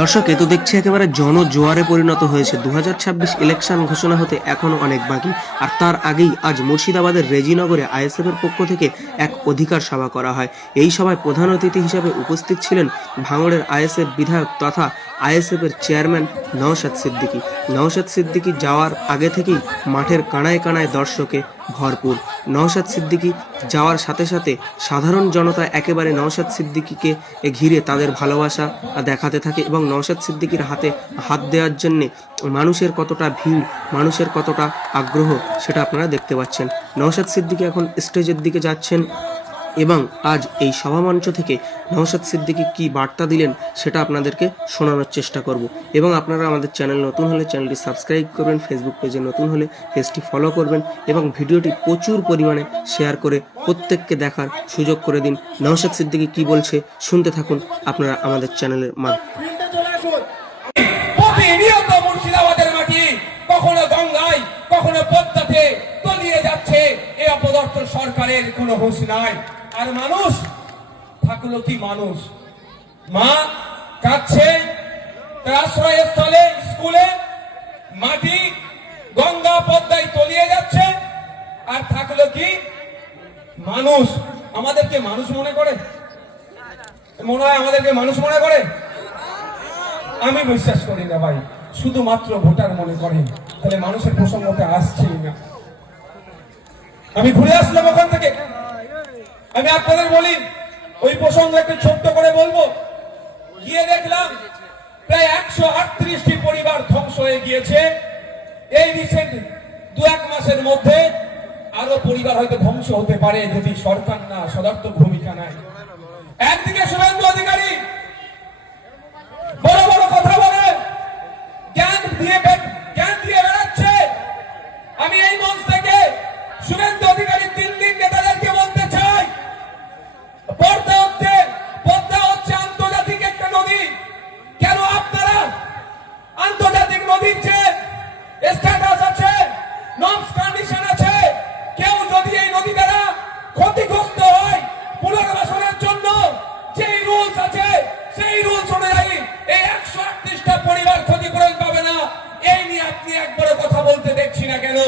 দর্শক, এ তো দেখছি একেবারে জনজোয়ারে পরিণত হয়েছে। 2026 ইলেকশন ঘোষণা হতে এখনো অনেক বাকি। আর তার আগেই আজ মুর্শিদাবাদের রেজিনগরে আইএসএফ এর পক্ষ থেকে এক অধিকার সভা করা হয়। এই সভায় প্রধান অতিথি হিসেবে উপস্থিত ছিলেন ভাঙড়ের আইএসএফ বিধায়ক তথা আইএসএফ এর চেয়ারম্যান নওশাদ সিদ্দিকী। নওশাদ সিদ্দিকী যাওয়ার আগে থেকেই মাঠের কানায় কানায় দর্শকে ভরপুর। নওশাদ সিদ্দিকী যাওয়ার সাথে সাথে সাধারণ জনতা একেবারে নওশাদ সিদ্দিকীকে ঘিরে তাদের ভালোবাসা দেখাতে থাকে এবং নওশাদ সিদ্দিকীর হাতে হাত দেওয়ার জন্যে মানুষের কতটা ভিড়, মানুষের কতটা আগ্রহ সেটা আপনারা দেখতে পাচ্ছেন। নওশাদ সিদ্দিকী এখন স্টেজের দিকে যাচ্ছেন এবং আজ এই সভামঞ্চ থেকে নওশাদ সিদ্দিকী কি বার্তা দিলেন সেটা আপনাদেরকে শোনানোর চেষ্টা করব। এবং আপনারা আমাদের চ্যানেল নতুন হলে চ্যানেলটি সাবস্ক্রাইব করবেন, ফেসবুক পেজে নতুন হলে পেজটি ফলো করবেন এবং ভিডিওটি প্রচুর পরিমাণে শেয়ার করে প্রত্যেককে দেখার সুযোগ করে দিন। নওশাদ সিদ্দিকী কি বলছে শুনতে থাকুন আপনারা আমাদের চ্যানেলের মাধ্যমে। মুর্শিদাবাদের মাটি কখনো গঙ্গায় কখনো পদ্মাতে তলিয়ে যাচ্ছে, এই অপদার্থ সরকারের কোনো হুঁশ নাই। আর মানুষ থাকলো কি, মানুষ মা কাঁদছে, তার আশ্রয়স্থলে স্কুলে মাটি গঙ্গা পদ্মায় তলিয়ে যাচ্ছে, আর থাকলো কি মানুষ। আমাদেরকে মানুষ মনে করে, মনে হয় আমাদেরকে মানুষ মনে করে? আমি বিশ্বাস করি না ভাই, শুধুমাত্র ভোটার মনে করে। তাহলে মানুষের প্রসঙ্গতে আসছেই না। আমি ঘুরে আসলাম ওখান থেকে, আমি আপনাদের বলি ওই প্রসঙ্গে একটু ছোট্ট করে বলবো। গিয়ে দেখলাম প্রায় 138টি পরিবার ধ্বংস হয়ে গিয়েছে। এই রিসেন্ট 2-1 মাসের মধ্যে আরো পরিবার হয়তো ধ্বংস হতে পারে যদি সরকার না সদর্থক ভূমিকা নেয়। একদিকে শুভেন্দু অধিকারী বড় বড় কথা বলে, জ্ঞান দিয়ে বেড়াচ্ছে। আমি এই মঞ্চ থেকে শুভেন্দু অধিকারী 3 দিন নেতাদেরকে বলতে চাই, পদ্মা হচ্ছে আন্তর্জাতিক একটা নদী। কেন আপনারা আন্তর্জাতিক নদীর যে স্ট্যাটাস আছে, নর্মস কন্ডিশন আছে, কেউ যদি এই নদী দ্বারা ক্ষতিগ্রস্ত হয় পুনর্বাসনের জন্য যে রুলস আছে সেই রুলস অনুযায়ী এই 138টা পরিবার ক্ষতিপূরণ পাবে না। এই নিয়ে আপনি একবারও কথা বলতে দেখছি না কেন?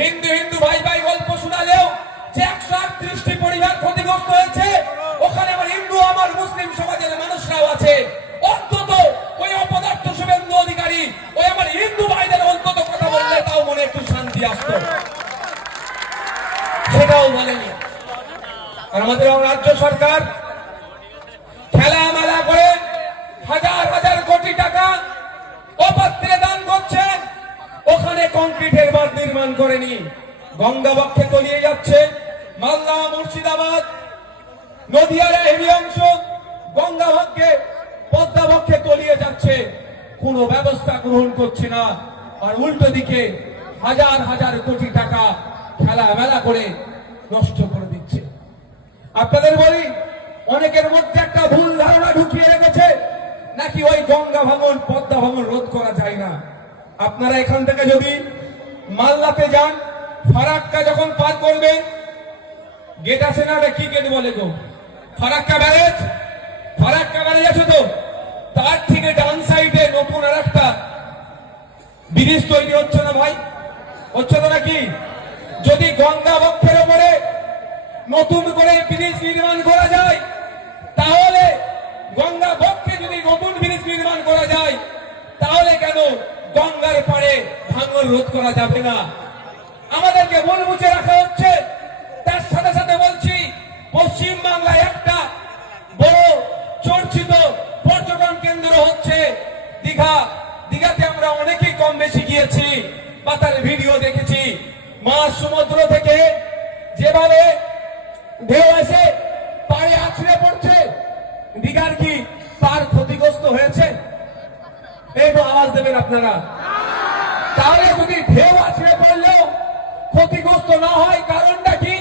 হিন্দু হিন্দু ভাই ভাই গল্প শোনালেও যে 138টি পরিবার ক্ষতিগ্রস্ত হয়েছে, ওখানে আমার হিন্দু আমার মুসলিম সমাজের মানুষরাও আছে। অন্তত ওই অপদার্থ শুভেন্দু অধিকারী ওই আমার হিন্দু ভাইদের অন্তত কথা বললে তাও মনে একটু শান্তি আসতো, সেটাও বলেনি। আর আমাদের রাজ্য সরকার খেলামেলা করে হাজার হাজার কোটি টাকা অপাত্রে দান করছে, ওখানে কংক্রিটের বাঁধ নির্মাণ করেনি। গঙ্গা বক্ষে তলিয়ে যাচ্ছে, মালদা মুর্শিদাবাদ নদীয়ার এই অংশ গঙ্গা বক্ষে পদ্মা বক্ষে তলিয়ে যাচ্ছে, কোনো ব্যবস্থা গ্রহণ করছে না। আর উল্টো দিকে হাজার হাজার কোটি টাকা খেলামেলা করে নষ্ট করে দিচ্ছে। আপনাদের বলি, অনেকের মধ্যে একটা ভুল ধারণা ঢুকিয়ে রেখেছে নাকি ওই গঙ্গা ভাঙন পদ্মা ভাঙন রোধ করা যায় না। আপনারা এখান থেকে যদি মালদাতে যান, ফারাক্কা যখন পার করবেন, গেট আছে না, কি গেট বলে গো, ফারাক্কা ব্যারেজ আছে তো, তার থেকে ডান সাইডে নতুন আর একটা ব্রিজ তৈরি হচ্ছে না ভাই? হচ্ছে তো নাকি? যদি গঙ্গা বক্ষের উপরে নতুন করে ব্রিজ নির্মাণ করা যায়, তাহলে গঙ্গা বক্ষে যদি নতুন ব্রিজ নির্মাণ করা যায়, তাহলে কেন গঙ্গার পাড়ে ভাঙন রোধ করা যাবে না? আমাদেরকে মন মুছে রাখা হচ্ছে। তার সাথে সাথে বলছি, পশ্চিম বাংলায় একটা বড় চর্চিত পর্যটন কেন্দ্র হচ্ছে দীঘা। দীঘাতে আমরা অনেকেই কম বেশি গিয়েছি বা তার ভিডিও দেখেছি। মাঝ সমুদ্র থেকে যেভাবে ঢেউ এসে পাড়ে আছড়ে পড়ছে, দীঘার কি পার ক্ষতিগ্রস্ত হয়েছে? একটু আওয়াজ দেবেন আপনারা। তাহলে যদি ঢেউ আছড়ে পড়লেও ক্ষতিগ্রস্ত না হয়, কারণটা কি?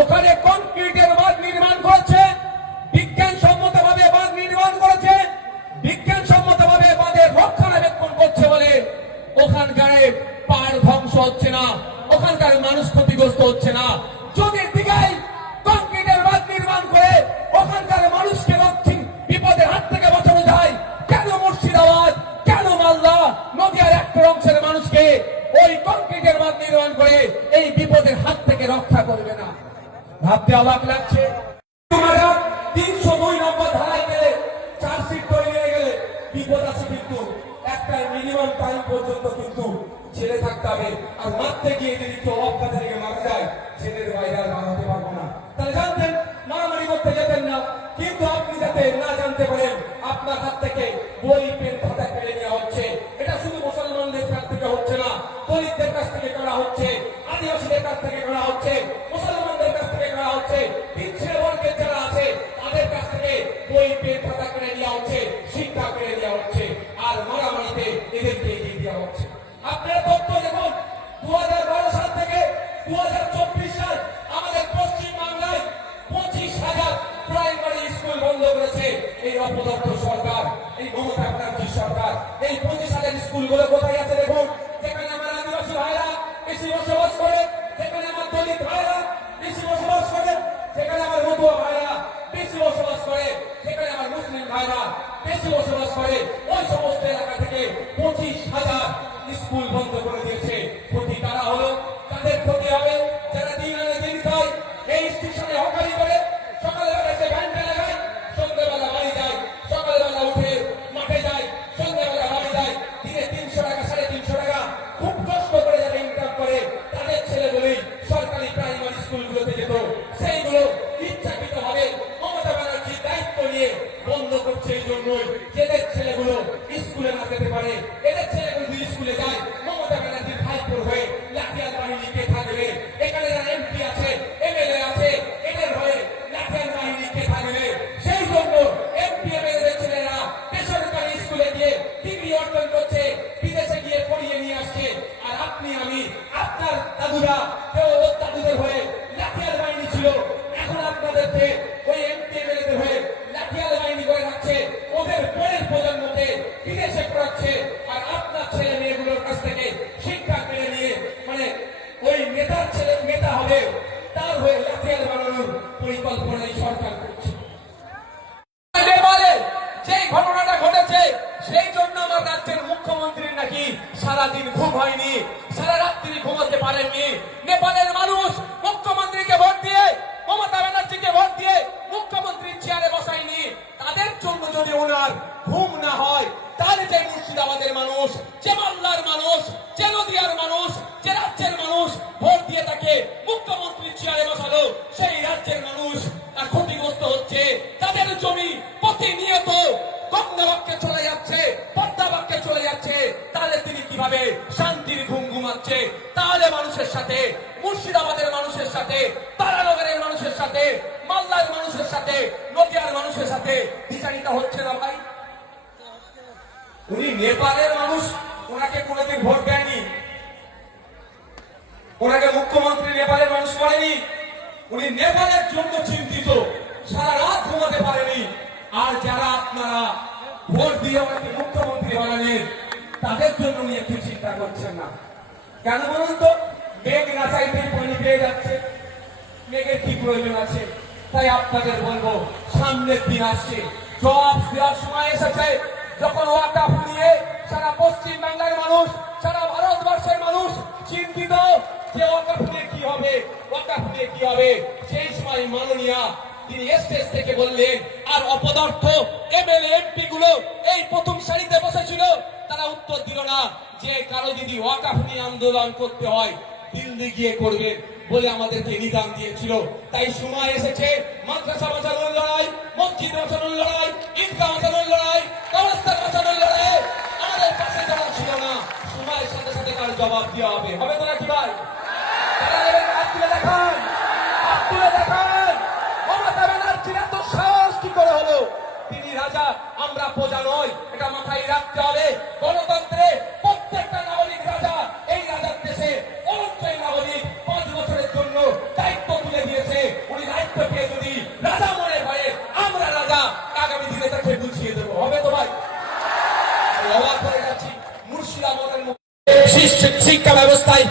ওখানে কংক্রিটের বাঁধ নির্মাণ করেছে, বিজ্ঞানসম্মত ভাবে বাঁধ নির্মাণ করেছে, বিজ্ঞানসম্মত ভাবে বাঁধের রক্ষণাবেক্ষণ করছে বলে ওখানকার পাড় ধ্বংস হচ্ছে না, ওখানকার মানুষ ক্ষতিগ্রস্ত হচ্ছে না। যদি দীঘায় কংক্রিটের বাঁধ নির্মাণ করে ওখানকার মানুষকে বিপদের হাত থেকে বাঁচানো যায়, কেন মুর্শিদাবাদ আমাদেরকে ওই কংক্রিটের বাঁধ নির্মাণ করে এই বিপদের হাত থেকে রক্ষা করবে না। ভাবতে অবাক লাগছে। 302 নম্বর ধারায় গেলে, চার্জশিট তৈরি হয়ে গেলে বিপদ আছে, কিন্তু একটা মিনিমাম টাইম পর্যন্ত কিন্তু ছেলে থাকতে হবে। আর মারতে গিয়ে যদি কেউ অজ্ঞাত থেকে মারা যায়, ছেলের বাইরে আর মারাতে পারবো না। তাহলে জানতেন মারামারি করতে যেতেন না, কিন্তু আপনি যাতে না জানতে পারেন আপনার হাত থেকে বই পেন খাতা কেড়ে নেওয়া হচ্ছে। এটা শুধু মুসলমানদের কাছ থেকে হচ্ছে না, দলিতদের কাছ থেকে করা হচ্ছে, আদিবাসীদের কাছ থেকে করা হচ্ছে, মুসলমানদের কাছ থেকে করা হচ্ছে, পিছিয়ে বর্গের যারা আছে তাদের কাছ থেকে বই পেন খাতা কেড়ে নেওয়া হচ্ছে, শিক্ষা কেড়ে নেওয়া হচ্ছে, আর মারামারিতে এদেরকে এগিয়ে দেওয়া হচ্ছে। আপনারা তথ্য দেখুন, 2012 সাল থেকে 2024 সাল আমাদের পশ্চিম বাংলায় 25,000 প্রাইমারি স্কুল বন্ধ করেছে এই অপদার্থ সরকার, এই মমতা ব্যানার্জি সরকার। এই 25,000 স্কুলগুলো কোথায় আছে দেখুন, যেখানে আমার আদিবাসী ভাইরা বেশি বসবাস করে, যেখানে আমার দলিত ভাইরা বেশি বসবাস করে, যেখানে আমার মতুয়া ভাইরা বেশি বসবাস করে, যেখানে আমার মুসলিম ভাইরা বেশি বসবাস করে, ওই সমস্ত এলাকা থেকে 25,000 স্কুল বন্ধ করে দিয়েছে। ক্ষতি কারা হলো? তাদের ক্ষতি হবে যারা দিন আনে দিন খায়, এই স্টেশনে হকারি করে, সকালবেলা এসে ঘন্টা লাগায়, সন্ধ্যাবেলা বাড়ি যায়, সকালবেলা উঠে মাঠে যায়, সন্ধ্যাবেলা বাড়ি যায়, দিনে 300 টাকা 350 টাকা খুব কষ্ট করে যারা ইনকাম করে, তাদের ছেলেগুলোই সরকারি প্রাইমারি স্কুলগুলোতে যেত। সেইগুলো ইচ্ছাকৃত ভাবে মমতা ব্যানার্জির দায়িত্ব নিয়ে বন্ধ করছে, এই জন্যই যেদের ছেলেগুলো স্কুলে না যেতে পারে, এদের ছেলেগুলো যদি স্কুলে যায়, মমতা ব্যানার্জির ভাইপোর হয়ে লাঠিয়াল বাহিনী কে থাকবে? এখানে যারা এমপি আছে, এমএলএ আছে, এদের হয়ে লাঠিয়াল বাহিনী কে থাকবে? সেই জন্য এমপি এমএলএ ছেলেরা বেসরকারি স্কুলে গিয়ে ডিগ্রি অর্জন করছে, বিদেশে গিয়ে পড়িয়ে নিয়ে আসছে। আর আপনি আমি আপনার দাদুরা কেউ দাদুদের হয়ে লাঠিয়াল বাহিনী ছিল, এখন আপনাদেরকে ওই এমপি এমএলএ হয়ে লাঠিয়াল বাহিনী করে রাখছে, ওদের পরের প্রজন্মকে বিদেশে পড়াচ্ছে। আর আপনার ছেলে মেয়েগুলোর কাছ থেকে শিক্ষা কেড়ে নিয়ে মানে ওই নেতার ছেলে নেতা হবে, তার হয়ে লাঠিয়াল বানানোর পরিকল্পনা এই সরকার করছে। নেপালে যেই ঘটনাটা ঘটেছে, সেই জন্য আমার রাজ্যের মুখ্যমন্ত্রীর নাকি সারাদিন ঘুম হয়নি, সারা রাত্রি ঘুমাতে পারেননি। নেপালের মানুষ মুখ্যমন্ত্রীকে ভোট দিয়ে, মমতা ব্যানার্জিকে ভোট দিয়ে মুখ্যমন্ত্রীর চেয়ারে বসায়নি। তাদের জন্য যদি ওনার ঘুম না হয়, তাহলে যে মুর্শিদাবাদের মানুষ, যে মালদার মানুষ, যে নদিয়ার মানুষ, যে রাজ্যের মানুষ ভোট দিয়ে তাকে মুখ্যমন্ত্রীর চেয়ারে বসালো, সেই রাজ্যের মানুষ ক্ষতিগ্রস্ত হচ্ছে। তাদের জমি প্রতিনিয়ত গঙ্গাবাক্যে চলে যাচ্ছে, পদ্মাবাক্যে চলে যাচ্ছে। তাহলে তিনি কিভাবে শান্তির ঘুম ঘুমাচ্ছে? তাহলে মানুষের সাথে, মুর্শিদাবাদের মানুষের সাথে, তারানগরের মানুষের সাথে, মালদার মানুষের সাথে, নদিয়ার মানুষের সাথে বিচারিতা হচ্ছে না ভাই। উনি নেপালের মানুষ, ওনাকে কোনোদিন ভোট দেয়নি, ওনাকে মুখ্যমন্ত্রী নেপালের মানুষ করেনি। উনি নেপালের জন্য চিন্তিত, সারা রাত ঘুমাতে পারেনি। আর যারা আপনারা ভোট দিয়ে ওনাকে মুখ্যমন্ত্রী বানালেন, তাদের জন্য উনি একটু চিন্তা করছেন না। কেন বলুন তো? মেঘ না চাইতেই পানি পেয়ে যাচ্ছে, মেঘের কি প্রয়োজন আছে? তাই আপনাদের বলবো, সামনের দিন আসছে, জবাব দেওয়ার সময় এসেছে, যখন ওয়াকফ নিয়ে সারা পশ্চিম বাংলার মানুষ, সারা ভারতবর্ষের মানুষ চিন্তিত যে ওয়াকফ নিয়ে কি হবে, ওয়াকফ নিয়ে কি হবে। সেই সময় মাননীয়া তিনি স্টেজ থেকে বললেন, আর অপদার্থ এমএলএ এমপি গুলো এই প্রথম সারিতে বসেছিল, তারা উত্তর দিল না যে কারো যদি ওয়াকফ নিয়ে আন্দোলন করতে হয় দিল্লি গিয়ে করবে বলে আমাদেরকে নিদান দিয়েছিল। তাই সময় এসেছে মাদ্রাসা বাঁচানোর লড়াই, মসজিদ বাঁচানোর লড়াই, ঈদগাহ বাঁচানোর লড়াই, কবরস্থান বাঁচানোর লড়াই। আমাদের পাশে যারা ছিল না, সময়ের সাথে সাথে তার জবাব দেওয়া হবে। হবে তো নাকি ভাই? হাত তুলে দেখান, হাত তুলে দেখান। মমতা ব্যানার্জির এত সাহস কি করে হলো? তিনি রাজা, আমরা প্রজা নই, এটা মাথায় রাখতে হবে। গণতন্ত্রে প্রত্যেকটা নাগরিক রাজা। এই রাজার দেশে অনেক নাগরিক 5 বছরের জন্য দায়িত্ব তুলে দিয়েছে। উনি দায়িত্ব পেয়ে যদি রাজা মনে হয় আমরা রাজা, আগামী দিনে তাকে বুঝিয়ে দেবো। হবে তো ভাই? অবাক হয়ে যাচ্ছি। মুর্শিদাবাদের শিক্ষা ব্যবস্থায়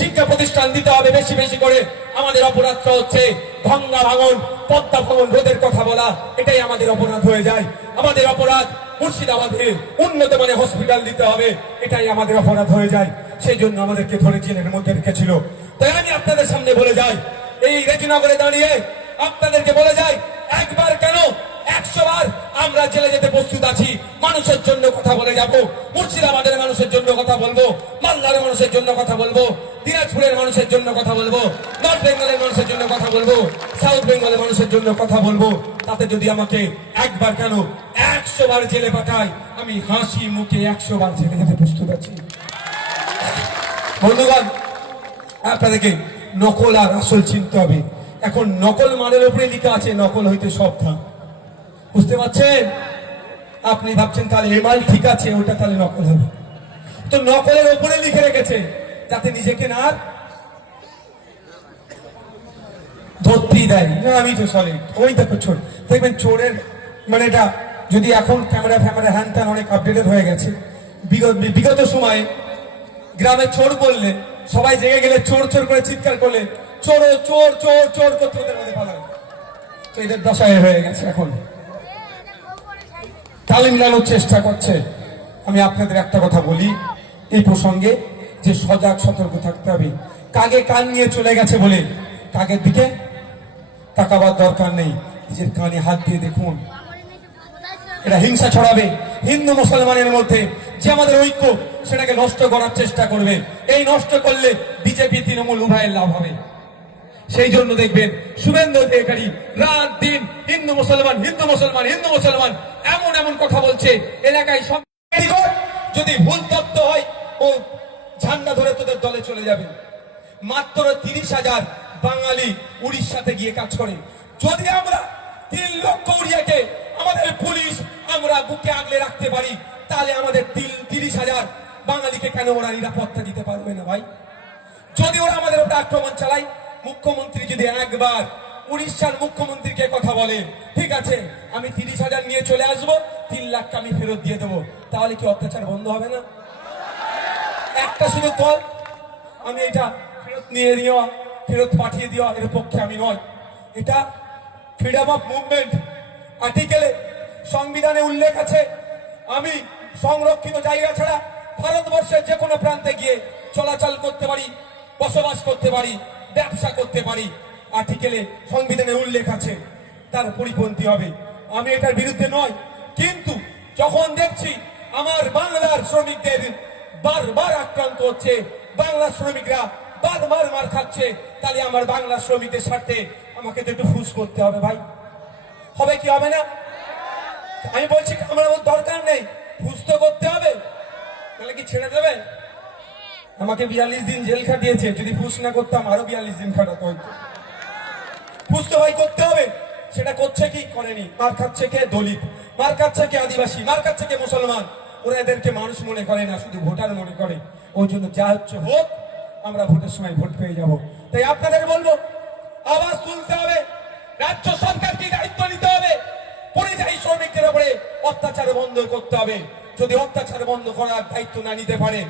শিক্ষা প্রতিষ্ঠান দিতে হবে বেশি বেশি করে। আমাদের অপরাধটা হচ্ছে ভাঙ্গা ভাঙন, পদ্মা ভাঙন রোধের কথা বলা, এটাই আমাদের অপরাধ হয়ে যায়। আমাদের অপরাধ মুর্শিদাবাদে উন্নত মানের হসপিটাল দিতে হবে, এটাই আমাদের অপরাধ হয়ে যায়। সেই জন্য আমাদেরকে ধরে জেলের মধ্যে রেখেছিল। তাই আমি আপনাদের সামনে বলে যাই, এই রেজিনগরে দাঁড়িয়ে আপনাদেরকে বলে যাই, একবার কেন 100 বার আমরা জেলে যেতে প্রস্তুত আছি। মানুষের জন্য কথা বলে যাব, মুর্শিদাবাদের মানুষের জন্য কথা বলবো, মালদার মানুষের জন্য কথা বলবো, দিনাজপুরের মানুষের জন্য কথা বলবো, নর্থ বেঙ্গলের মানুষের জন্য কথা বলবো, সাউথ বেঙ্গলের মানুষের জন্য কথা বলবো। তাতে যদি আমাকে একবার কেন 100 বার জেলে পাঠায়, আমি হাসি মুখে 100 বার জেলে যেতে প্রস্তুত আছি। বন্ধুগণ, আপনাদেরকে নকল আর আসল চিনতে হবে। এখন নকল মালের উপরে লেখা আছে নকল হইতে সাবধান, বুঝতে পারছেন? আপনি ভাবছেন তাহলে এই মাল ঠিক আছে, ওটা তাহলে নকল হবে। তো নকলের উপরে লিখে রেখেছে যাতে নিজেকে না ধরতেই দেয় না, আমি তো সলিড। ওই দেখো চোর, দেখবেন চোরের মানে এটা যদি এখন ক্যামেরা ফ্যামেরা হ্যান ত্যান অনেক আপডেটেড হয়ে গেছে। বিগত সময়ে গ্রামে চোর বললে সবাই জেগে গেলে চোর চোর করে চিৎকার করলে চোর চোর চোর চোর করতে ওদের মধ্যে পালায়। তো এদের দশায় হয়ে গেছে, এখন তালে মিলানোর চেষ্টা করছে। আমি আপনাদের একটা কথা বলি এই প্রসঙ্গে, যে সজাগ সতর্ক থাকতে হবে। কাগে কান নিয়ে চলে গেছে বলে কাগের দিকে তাকাবার দরকার নেই, নিজের কানে হাত দিয়ে দেখুন। এটা হিংসা ছড়াবে হিন্দু মুসলমানের মধ্যে, যে আমাদের ঐক্য সেটাকে নষ্ট করার চেষ্টা করবে। এই নষ্ট করলে বিজেপি তৃণমূল উভয়ের লাভ হবে। সেই জন্য দেখবেন শুভেন্দু অধিকারী রাত দিন হিন্দু মুসলমান হিন্দু মুসলমান হিন্দু মুসলমান এমন এমন কথা বলছে, এলাকায় সব যদি ভুল তথ্য হয় ও ঝান্ডা ধরে তোদের দলে চলে যাবে। মাত্র 30,000 বাঙালি উড়িষ্যাতে গিয়ে কাজ করে। যদি আমরা 3 লক্ষ উড়িয়াকে আমাদের পুলিশ আমরা বুকে আগলে রাখতে পারি, তাহলে আমাদের 30,000 বাঙালিকে কেন ওরা নিরাপত্তা দিতে পারবে না ভাই? যদি ওরা আমাদের উপর আক্রমণ চালায়, মুখ্যমন্ত্রী যদি একবার উড়িষ্যার মুখ্যমন্ত্রীকে কথা বলে, ঠিক আছে আমি 30,000 নিয়ে চলে আসবো, 3 লাখ আমি ফেরত দিয়ে দেবো, তাহলে কি অত্যাচার বন্ধ হবে না? একটা শুধু কল আমি এটা ফেরত নিয়ে দেওয়া, ফেরত পাঠিয়ে দেওয়া এর পক্ষে আমি নয়। এটা ফ্রিডম অফ মুভমেন্ট আর্টিকেলে সংবিধানে উল্লেখ আছে, আমি সংরক্ষিত জায়গা ছাড়া ভারতবর্ষের যে কোনো প্রান্তে গিয়ে চলাচল করতে পারি, বসবাস করতে পারি, ব্যবসা করতে পারি। আর্টিকেলে সংবিধানে উল্লেখ আছে, তার পরিপন্থী হবে। আমি এটার বিরুদ্ধে নয়, কিন্তু যখন দেখছি আমার বাংলার শ্রমিকদের বারবার আক্রান্ত হচ্ছে, বাংলার শ্রমিকরা বারবার মার খাচ্ছে, তাহলে আমার বাংলা শ্রমিকদের স্বার্থে আমাকে তো একটু ফুস করতে হবে ভাই। হবে কি হবে না? আমি বলছি আমার দরকার নেই, ফুস তো করতে হবে, তাহলে কি ছেড়ে দেবে? আমাকে 42 দিন জেল খাটিয়েছে, যদি ফুস না করতাম আরো 42 দিন খাটাতে হইতো। ফুস তো ভাই করতে হবে, সেটা করছে কি করেনি? মার খাচ্ছে কে? দলিত। মার খাচ্ছে কে? আদিবাসী। মার খাচ্ছে কে? মুসলমান। ওরা এদেরকে মানুষ মনে করে না, শুধু ভোটার মনে করে। ওই জন্য যা হচ্ছে হোক, আমরা ভোটের সময় ভোট পেয়ে যাব। তাই আপনাদের বলবো, আওয়াজ তুলতে হবে, রাজ্য সরকারকে দায়িত্ব নিতে হবে, পরিযায়ী শ্রমিকদের উপরে অত্যাচার বন্ধ করতে হবে। যদি অত্যাচার বন্ধ করার দায়িত্ব না নিতে পারে,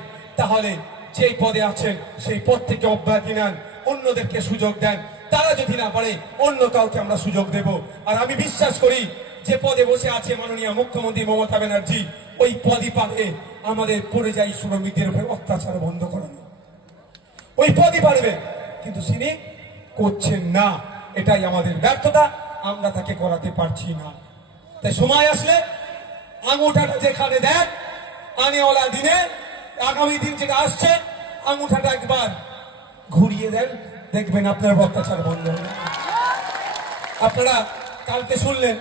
তাহলে যেই পদে আছেন সেই পদ থেকে অব্যাহতি নেন, অন্যদেরকে সুযোগ দেন। তারা যদি না পারে অন্য কাউকে আমরা সুযোগ দেব। আর আমি বিশ্বাস করি যে পদে বসে আছে মাননীয় মুখ্যমন্ত্রী মমতা ব্যানার্জি, ওই পদই পারে আমাদের পরিযায়ী শ্রমিকদের উপর অত্যাচার বন্ধ করানো। ওই পদই পারবে, কিন্তু তিনি করছেন না। এটাই আমাদের ব্যর্থতা, আমরা তাকে করাতে পারছি না। তাই সময় আসলে আঙুঠাটা যেখানে দেন, আনেওয়ালা দিনে আগামী দিন যেটা আসছে, আঙুঠাটা একবার ঘুরিয়ে দেন, দেখবেন আপনার অত্যাচার বন্ধ হবে। আপনারা কালকে শুনলেন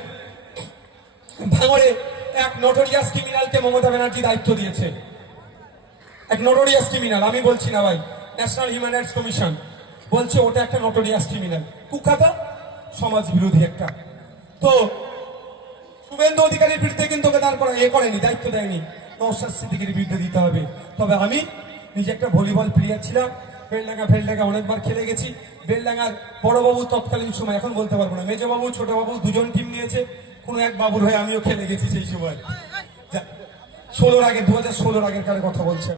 ভাঙড়ে এক নোটোরিয়াস ক্রিমিনালকে মমতা ব্যানার্জি দায়িত্ব দিয়েছে। এক নোটোরিয়াস ক্রিমিনাল, আমি বলছি না ভাই, ন্যাশনাল হিউম্যান রাইটস কমিশন বলছে ওটা একটা নোটোরিয়াস ক্রিমিনাল, কুখ্যাত সমাজ বিরোধী একটা। তো শুভেন্দু অধিকারীর বিরুদ্ধে কিন্তু ওকে দাঁড় করা করেনি, দায়িত্ব দেয়নি। নওশাদ সিদ্দিকীর বিরুদ্ধে দিতে হবে। তবে আমি নিজে একটা ভলিবল প্লেয়ার ছিলাম, বেলডাঙ্গা অনেকবার খেলে গেছি। বেলডাঙ্গার বড়বাবু তৎকালীন সময়, এখন বলতে পারবো না, মেজবাবু ছোটবাবু দুজন টিম নিয়েছে, কোনো এক বাবুর হয়ে আমিও খেলে গেছি সেই সময়। 2016 আগের কথা বলছে।